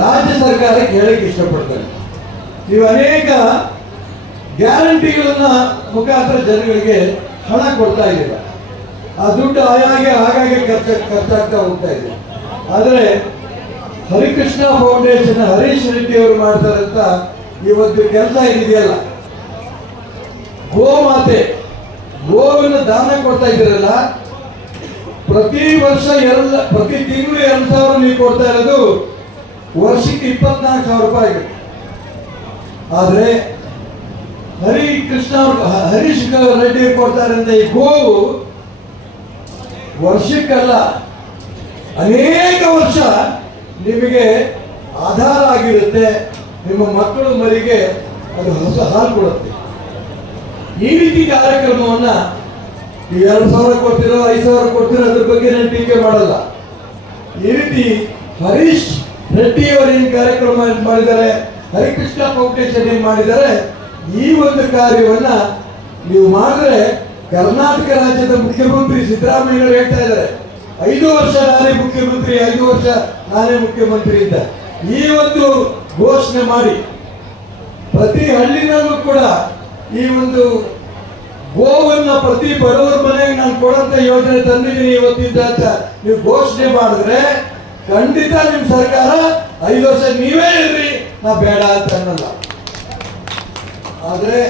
ರಾಜ್ಯ ಸರ್ಕಾರಕ್ಕೆ ಹೇಳಕ್ಕೆ ಇಷ್ಟಪಡ್ತಾರೆ. ನೀವು ಅನೇಕ ಗ್ಯಾರಂಟಿಗಳನ್ನ ಮುಖಾಂತರ ಜನಗಳಿಗೆ ಹಣ ಕೊಡ್ತಾ ಇದ್ದೀರ. ಆ ದುಡ್ಡು ಆಗಾಗ್ಗೆ ಖರ್ಚಾಗ್ತಾ ಹೋಗ್ತಾ ಇದೆ. ಆದರೆ ಹರಿಕೃಷ್ಣ ಫೌಂಡೇಶನ್ ಹರೀಶ್ ರೆಡ್ಡಿ ಅವರು ಮಾಡ್ತಾರಂತ ಇವತ್ತು ಕೆಲಸ ಇದೆಯಲ್ಲ, ಗೋಮಾತೆ ಗೋವನ್ನು ದಾನ ಕೊಡ್ತಾ ಇದ್ದೀರಲ್ಲ, ಪ್ರತಿ ವರ್ಷ ಪ್ರತಿ ತಿಂಗಳು 2,000 ನೀವು ಕೊಡ್ತಾ ಇರೋದು ವರ್ಷಕ್ಕೆ 24,000 ರೂಪಾಯಿ. ಆದರೆ ಹರೀಶ್ ರೆಡ್ಡಿ ಕೊಡ್ತಾರೆ ಅಂತ ಈ ಗೋವು ವರ್ಷಕ್ಕಲ್ಲ, ಅನೇಕ ವರ್ಷ ನಿಮಗೆ ಆಧಾರ ಆಗಿರುತ್ತೆ. ನಿಮ್ಮ ಮಕ್ಕಳು ಮರಿಗೆ ಅದು ಹೊಸ ಹಾಲು ಕೊಡುತ್ತೆ. ಈ ರೀತಿ ಕಾರ್ಯಕ್ರಮವನ್ನ 2,000 ಕೊಡ್ತಿರೋ 5,000 ಕೊಡ್ತಿರೋ ಅದ್ರ ಬಗ್ಗೆ ನಾನು ಟೀಕೆ ಮಾಡಲ್ಲ. ಈ ರೀತಿ ಹರೀಶ್ ರೆಡ್ಡಿ ಅವರು ಏನು ಕಾರ್ಯಕ್ರಮ ಮಾಡಿದ್ದಾರೆ, ಹರಿಕೃಷ್ಣ ಫೌಂಡೇಶನ್ ಏನು ಮಾಡಿದ್ದಾರೆ, ಈ ಒಂದು ಕಾರ್ಯವನ್ನ ನೀವು ಮಾಡಿದ್ರೆ ಕರ್ನಾಟಕ ರಾಜ್ಯದ ಮುಖ್ಯಮಂತ್ರಿ ಸಿದ್ದರಾಮಯ್ಯ ಅವರು ಹೇಳ್ತಾ ಇದ್ದಾರೆ, 5 ವರ್ಷ ನಾನೇ ಮುಖ್ಯಮಂತ್ರಿ, 5 ವರ್ಷ ನಾನೇ ಮುಖ್ಯಮಂತ್ರಿ ಅಂತ ಈ ಒಂದು ಘೋಷಣೆ ಮಾಡಿ ಪ್ರತಿ ಹಳ್ಳಿನಲ್ಲೂ ಕೂಡ ಈ ಒಂದು ಗೋವನ್ನ ಪ್ರತಿ ಬಡವರ ಮನೆಗೆ ನಾನು ಕೊಡಂತ ಯೋಜನೆ ತಂದಿದ್ದೀನಿ ಇವತ್ತಿಂದ ಅಂತ ನೀವು ಘೋಷಣೆ ಮಾಡಿದ್ರೆ ಖಂಡಿತ ನಿಮ್ ಸರ್ಕಾರ 5 ವರ್ಷ ನೀವೇ ಇರ್ರಿ, ನಾ ಬೇಡ ಅಂತ ಅನ್ನಲ್ಲ. ಆದ್ರೆ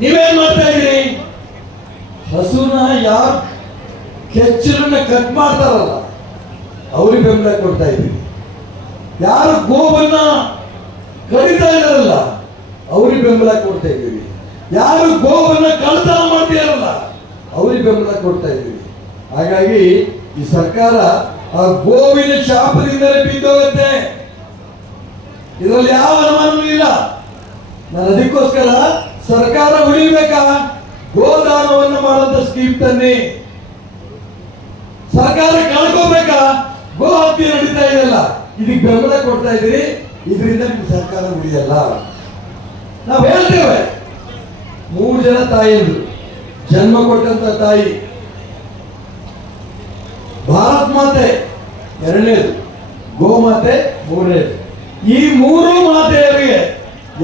ನೀವೇನ್ ಮಾಡ್ತಾ ಇದ್ದೀರಿ, ಹಸುನ ಯಾರು ಕೆಚ್ಚಲನ್ನ ಕಟ್ ಮಾಡ್ತಾರಲ್ಲ ಅವ್ರಿಗೆ ಬೆಂಬಲ ಕೊಡ್ತಾ ಇದ್ದೀರಿ. ಯಾರು ಗೋವನ್ನ ಕಡಿತಾ ಇದಾರಲ್ಲ ಅವ್ರಿಗೆ ಬೆಂಬಲ ಕೊಡ್ತಾ ಇದ್ದೀವಿ. ಯಾರು ಗೋವನ್ನ ಕಳ್ತನ ಮಾಡ್ತೀರಲ್ಲ ಅವ್ರಿಗೆ ಬೆಂಬಲ ಕೊಡ್ತಾ ಇದ್ದೀವಿ. ಹಾಗಾಗಿ ಈ ಸರ್ಕಾರ ಆ ಗೋವಿನ ಶಾಪದಿಂದಲೇ ಬಿದ್ದೋಗುತ್ತೆ, ಇದರಲ್ಲಿ ಯಾವ ಅನುಮಾನವೂ ಇಲ್ಲ. ನಾನು ಅದಕ್ಕೋಸ್ಕರ ಸರ್ಕಾರ ಉಳಿಬೇಕಾ, ಗೋದಾನವನ್ನು ಮಾಡುವಂತ ಸ್ಕೀಮ್ ತನ್ನಿ. ಸರ್ಕಾರ ಕಳ್ಕೋಬೇಕಾ, ಗೋ ಹತ್ಯೆ ನಡೀತಾ ಇದೆಯಲ್ಲ ಇದಕ್ಕೆ ಬೆಂಬಲ ಕೊಡ್ತಾ ಇದ್ದೀರಿ, ಇದರಿಂದ ನಿಮ್ ಸರ್ಕಾರ ಉಳಿಯಲ್ಲ. ನಾವು ಹೇಳ್ತೇವೆ, 3 ಜನ ತಾಯಿಯರು ಜನ್ಮ ಕೊಟ್ಟಂತ ತಾಯಿ, ಭಾರತ್ ಮಾತೆ 2ನೇದು, ಗೋಮಾತೆ 3ನೇದು. ಈ 3 ಮಾತೆಯರಿಗೆ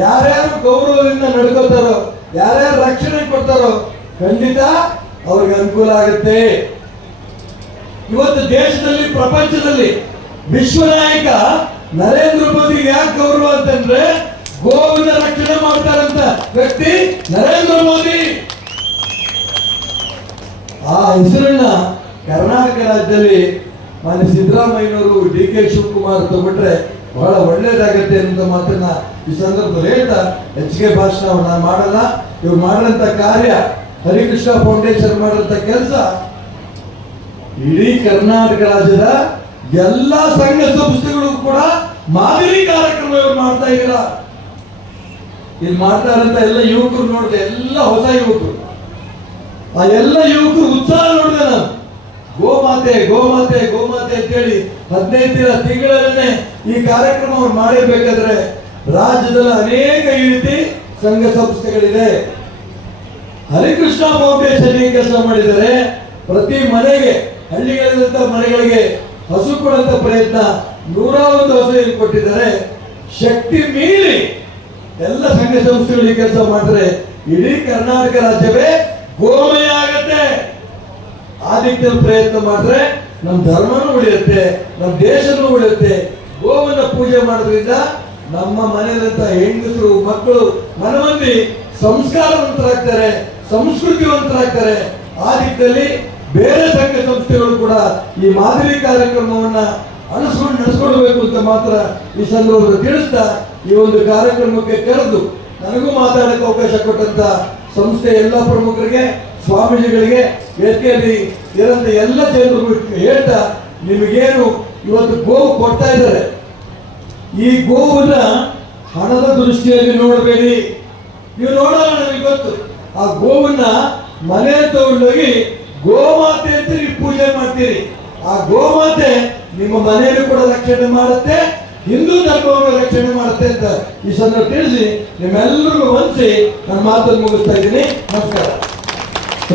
ಯಾರ್ಯಾರು ಗೌರವದಿಂದ ನಡ್ಕೋತಾರೋ, ಯಾರ್ಯಾರು ರಕ್ಷಣೆ ಕೊಡ್ತಾರೋ ಖಂಡಿತ ಅವ್ರಿಗೆ ಅನುಕೂಲ ಆಗುತ್ತೆ. ಇವತ್ತು ದೇಶದಲ್ಲಿ, ಪ್ರಪಂಚದಲ್ಲಿ ವಿಶ್ವನಾಯಕ ನರೇಂದ್ರ ಮೋದಿ ಯಾಕೆ ಗೌರವ ಅಂತಂದ್ರೆ ಗೋವಿನ ರಕ್ಷಣೆ ಮಾಡ್ತಾರಂತ ವ್ಯಕ್ತಿ ನರೇಂದ್ರ ಮೋದಿ. ಆ ಹೆಸರನ್ನ ಕರ್ನಾಟಕ ರಾಜ್ಯದಲ್ಲಿ ಮಾನ್ಯ ಸಿದ್ದರಾಮಯ್ಯನವರು, ಡಿ ಕೆ ಶಿವಕುಮಾರ್ ತಗೊಂಡ್ರೆ ಬಹಳ ಒಳ್ಳೇದಾಗತ್ತೆ ಅಂತ ಮಾತನ್ನ ಈ ಸಂದರ್ಭದಲ್ಲಿ ಹೇಳ್ತಾ ಹೆಚ್ಚಿಗೆ ಭಾಷಣ ನಾನು ಮಾಡಲ್ಲ. ಇವ್ರು ಮಾಡಿದಂತ ಕಾರ್ಯ, ಹರಿಕೃಷ್ಣ ಫೌಂಡೇಶನ್ ಮಾಡಿದಂತ ಕೆಲಸ ಇಡೀ ಕರ್ನಾಟಕ ರಾಜ್ಯದ ಎಲ್ಲಾ ಸಂಘ ಸಂಸ್ಥೆಗಳು ಕೂಡ ಮಾದರಿ ಕಾರ್ಯಕ್ರಮ ಇವ್ರು ಮಾಡ್ತಾ ಇದ್ದೀರ. ಇಲ್ಲಿ ಮಾಡ್ತಾ ಇರಂತ ಎಲ್ಲ ಯುವಕರು ನೋಡಿದೆ, ಎಲ್ಲ ಹೊಸ ಯುವಕರು, ಆ ಎಲ್ಲ ಯುವಕರು ಉತ್ಸಾಹ ನೋಡಿದೆ ನಾನು. ಗೋಮಾತೆ ಗೋಮಾತೆ ಗೋಮಾತೆ ಅಂತೇಳಿ 15 ತಿಂಗಳಲ್ಲೇ ಈ ಕಾರ್ಯಕ್ರಮ ಅವ್ರು ಮಾಡಿರ್ಬೇಕಾದ್ರೆ ರಾಜ್ಯದಲ್ಲಿ ಅನೇಕ ಈ ರೀತಿ ಸಂಘ ಸಂಸ್ಥೆಗಳಿದೆ. ಹರಿಕೃಷ್ಣ ಫೌಂಡೇಶನ್ ಈ ಕೆಲಸ ಮಾಡಿದರೆ ಪ್ರತಿ ಮನೆಗೆ, ಹಳ್ಳಿಗಳಿದಂತ ಮನೆಗಳಿಗೆ ಹಸು ಕೊಡುವಂತ ಪ್ರಯತ್ನ 101 ಹಸು ಕೊಟ್ಟಿದ್ದಾರೆ. ಶಕ್ತಿ ಮೀರಿ ಎಲ್ಲ ಸಂಘ ಸಂಸ್ಥೆಗಳು ಈ ಕೆಲಸ ಮಾಡಿದ್ರೆ ಇಡೀ ಕರ್ನಾಟಕ ರಾಜ್ಯವೇ ಗೋಮಯ ಆಗತ್ತೆ. ಆ ದಿಕ್ಕಲ್ಲಿ ಪ್ರಯತ್ನ ಮಾಡಿದ್ರೆ ನಮ್ಮ ಧರ್ಮನೂ ಉಳಿಯುತ್ತೆ, ನಮ್ಮ ದೇಶನೂ ಉಳಿಯುತ್ತೆ. ಗೋವನ್ನ ಪೂಜೆ ಮಾಡೋದ್ರಿಂದ ನಮ್ಮ ಮನೆಯಲ್ಲಂತ ಹೆಂಗಸರು, ಮಕ್ಕಳು, ಮನಮಂದಿ ಸಂಸ್ಕಾರವಂತರಾಗ್ತಾರೆ, ಸಂಸ್ಕೃತಿವಂತರಾಗ್ತಾರೆ. ಆ ದಿಕ್ಕಲ್ಲಿ ಬೇರೆ ಸಂಘ ಸಂಸ್ಥೆಗಳು ಕೂಡ ಈ ಮಾದರಿ ಕಾರ್ಯಕ್ರಮವನ್ನ ನಡೆಸ್ಕೊಳ್ಬೇಕು ಅಂತ ಮಾತ್ರ ಈ ಸಂದರ್ಭದಲ್ಲಿ ತಿಳಿಸ್ತಾ ಈ ಒಂದು ಕಾರ್ಯಕ್ರಮಕ್ಕೆ ಕರೆದು ನನಗೂ ಮಾತಾಡಕ್ಕೆ ಅವಕಾಶ ಕೊಟ್ಟಂತ ಸಂಸ್ಥೆ ಎಲ್ಲ ಪ್ರಮುಖರಿಗೆ, ಸ್ವಾಮೀಜಿಗಳಿಗೆ, ವೇದಿಕೆಯಲ್ಲಿ ಇರಂತ ಎಲ್ಲ ಜನರಿಗೂ ಹೇಳ್ತಾ, ನಿಮಗೇನು ಇವತ್ತು ಗೋವು ಕೊಡ್ತಾ ಇದ್ದಾರೆ, ಈ ಗೋವನ್ನ ಹಣದ ದೃಷ್ಟಿಯಲ್ಲಿ ನೋಡಬೇಡಿ. ನೀವು ನೋಡೋಣ, ನನಗೆ ಗೊತ್ತು. ಆ ಗೋವನ್ನ ಮನೆ ತಗೊಂಡೋಗಿ ಗೋಮಾತೆ ಅಂತ ನೀವು ಪೂಜೆ ಮಾಡ್ತೀರಿ. ಆ ಗೋಮಾತೆ ನಿಮ್ಮ ಮನೆಯನ್ನು ಕೂಡ ರಕ್ಷಣೆ ಮಾಡುತ್ತೆ, ಹಿಂದೂ ಧರ್ಮವನ್ನು ರಕ್ಷಣೆ ಮಾಡುತ್ತೆ ಅಂತ ಈ ಸಂದರ್ಭ ತಿಳಿಸಿ ನಿಮ್ಮೆಲ್ಲರಿಗೂ ವಂದಿಸಿ ನನ್ನ ಮಾತನ್ನು ಮುಗಿಸ್ತಾ ಇದ್ದೀನಿ. ನಮಸ್ಕಾರ.